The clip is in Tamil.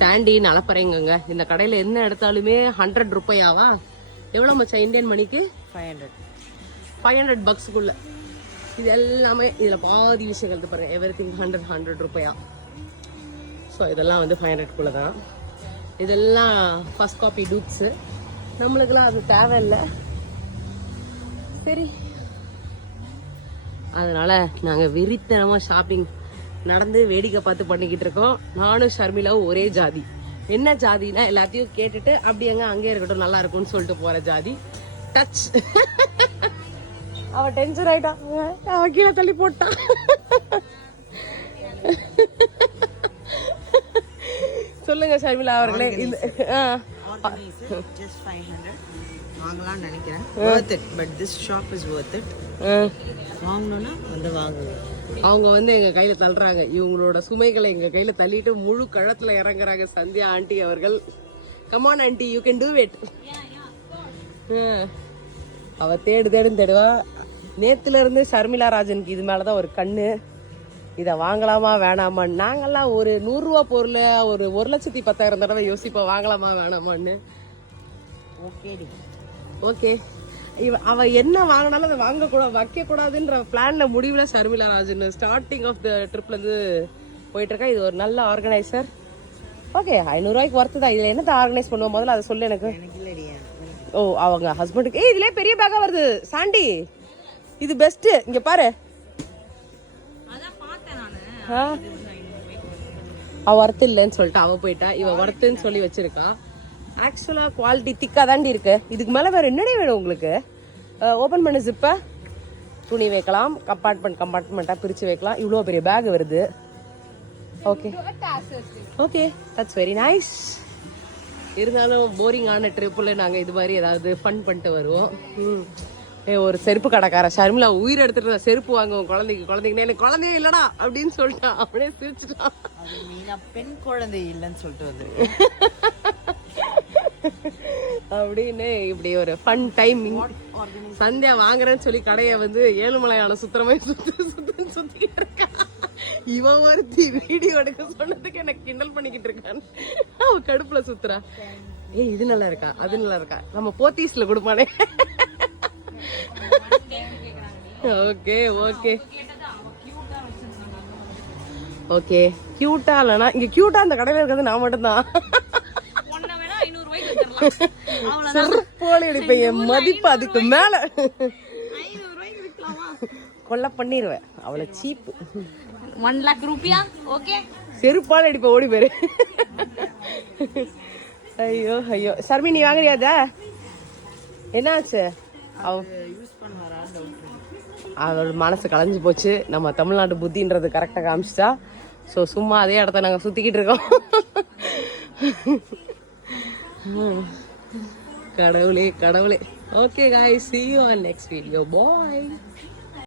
சாண்டி நலப்பறைங்க. இந்த கடையில என்ன எடுத்தாலுமே 100 ரூபாயாவா? எவ்வளவு மச்சா இந்தியன் மணிக்கு? 500 பக்ஸுக்குள்ள இது எல்லாமே. இதுல பாதி விஷயங்கள் பாருங்க, எவ்ரிதிங் 100 ரூபாயா. ஸோ இதெல்லாம் வந்து 500 தான். இதெல்லாம் ஃபர்ஸ்ட் காப்பி டூப்ஸ். நம்மளுக்கெல்லாம் அது தேவையில்லை. சரி, அதனால நாங்க வெறித்தனமா ஷாப்பிங் நடந்து வேடிக்கை பார்த்து பண்ணிக்கிட்டு இருக்கோம். நானும் ஷர்மிளாவும் ஒரே ஜாதி. என்ன ஜாதினா எல்லாத்தையும் கேட்டுட்டு அப்படி அங்கே இருக்கட்டும் நல்லா இருக்கும்னு சொல்லிட்டு போற ஜாதி. டச். அவ டென்ஷன் ஆயிட்டான், அவ கீழே தள்ளி போட்டான். சொல்லுங்க ஷர்மிளா அவர்களே. வாங்கலாம்னு நினைக்கிறேன். worth it, but this shop is worth it. வாங்கணும்னா வந்து வாங்குங்க. அவங்க வந்து எங்க கையில தள்ளுறாங்க. இவங்களோட சுமைகளை எங்க கையில தள்ளிட்டு முழு கழத்துல இறங்குறாங்க சந்தியா ஆண்டி அவர்கள். Come on aunty, you can do it. அவ தேடுன்னு தேடுவா. நேத்துல இருந்து ஷர்மிளா ராஜனுக்கு இது மேலதான் ஒரு கண்ணு. இத வாங்கலாமா வேணாமா. நாங்கெல்லாம் ஒரு 100 ரூபா பொருள் ஒரு 1,10,000 தடவை யோசிப்போம் வாங்கலாமா வேணாமான்னு. ஓகே, அவ என்ன வாங்கினாலும் அதை வைக்க கூடாதுன்ற பிளான்ல முடிவுல Sharmila Rajan starting of the ட்ரிப்ல இருந்து போயிட்டு இருக்கா. இது ஒரு நல்ல ஆர்கனைசர். ஓகே, 500 ரூபாய்க்கு ஒர்த்து தான். இதுல என்னத்தை ஆர்கனைஸ் பண்ணுவோம் முதல்ல அதை சொல்லு எனக்கு. ஓ, அவங்க ஹஸ்பண்டுக்கு. இதுல பெரிய பேக்கா வருது சாண்டி. இது பெஸ்ட். இங்க பாரு, அவ ஒர்த்து இல்லைன்னு சொல்லிட்டு அவ போயிட்டா. இவ ஒர்த்துன்னு சொல்லி வச்சிருக்கா. ஆக்சுவலா குவாலிட்டி திக்கா தாண்டி இருக்கு. இதுக்கு மேல வேற என்னடி வேணும் உங்களுக்கு? ஓபன் பண்ணு ஜிப்ப. துணி வைக்கலாம், கம்பார்ட்மெண்டா பிரிச்சு வைக்கலாம். இவ்வளோ பெரிய பேக் வருது. Okay okay, that's very nice. இருந்தாலும் போரிங்கான ட்ரிப்புல நாங்க இது மாதிரி ஏதாவது ஃபன் பண்ணிட்டு வருவோம். ஒரு செருப்பு கடைக்கார ஷர்மிளா உயிர் எடுத்துட்டு செருப்பு வாங்குவோம் குழந்தைங்க எனக்கு குழந்தையே இல்லடா அப்படின்னு சொல்லிட்டான். அப்படியே சிரிச்சுட்டான். பெண் குழந்தை இல்லைன்னு சொல்லிட்டு வந்து அப்படின்னு இப்படி ஒரு ஃபன் டைம். சந்தியா வாங்குறேன்னு சொல்லி கடையை வந்து ஏழுமலையான சுத்திரமே சுத்திக்கிட்டு இருக்கா. இவ ஒருத்தி வீடியோ எடுக்க சொன்னதுக்கு எனக்கு கிண்டல் பண்ணிக்கிட்டு இருக்கான்னு அவ கடுப்புல சுத்துறா. இது நல்லா இருக்கா, அது நல்லா இருக்கா, நம்ம போத்தீஸ்ல கொடுப்பானே. ஓகே ஓகே ஓகே, கியூட்டா இல்லனா இங்க கியூட்டா அந்த கடையில இருக்கிறது நான் மட்டும்தான். மதிப்பு அதுக்கு மேல கொல்ல பண்ணிருவேன். அவளை சீப்பு 1 lakh ரூபியா. ஓகே, செருப்பால அடிப்ப ஓடி போயிரு. ஐயோ ஐயோ, ஷர்மி நீ வாங்குறியாதா? என்னாச்சு? அவள் மனசு கலைஞ்சு போச்சு. நம்ம தமிழ்நாட்டு புத்தின்றது கரெக்டா காமிச்சிட்டா. ஸோ சும்மா அதே இடத்த நாங்க சுத்திக்கிட்டு இருக்கோம். கடவுளே கடவுளே. Okay guys, see you on next video. Bye.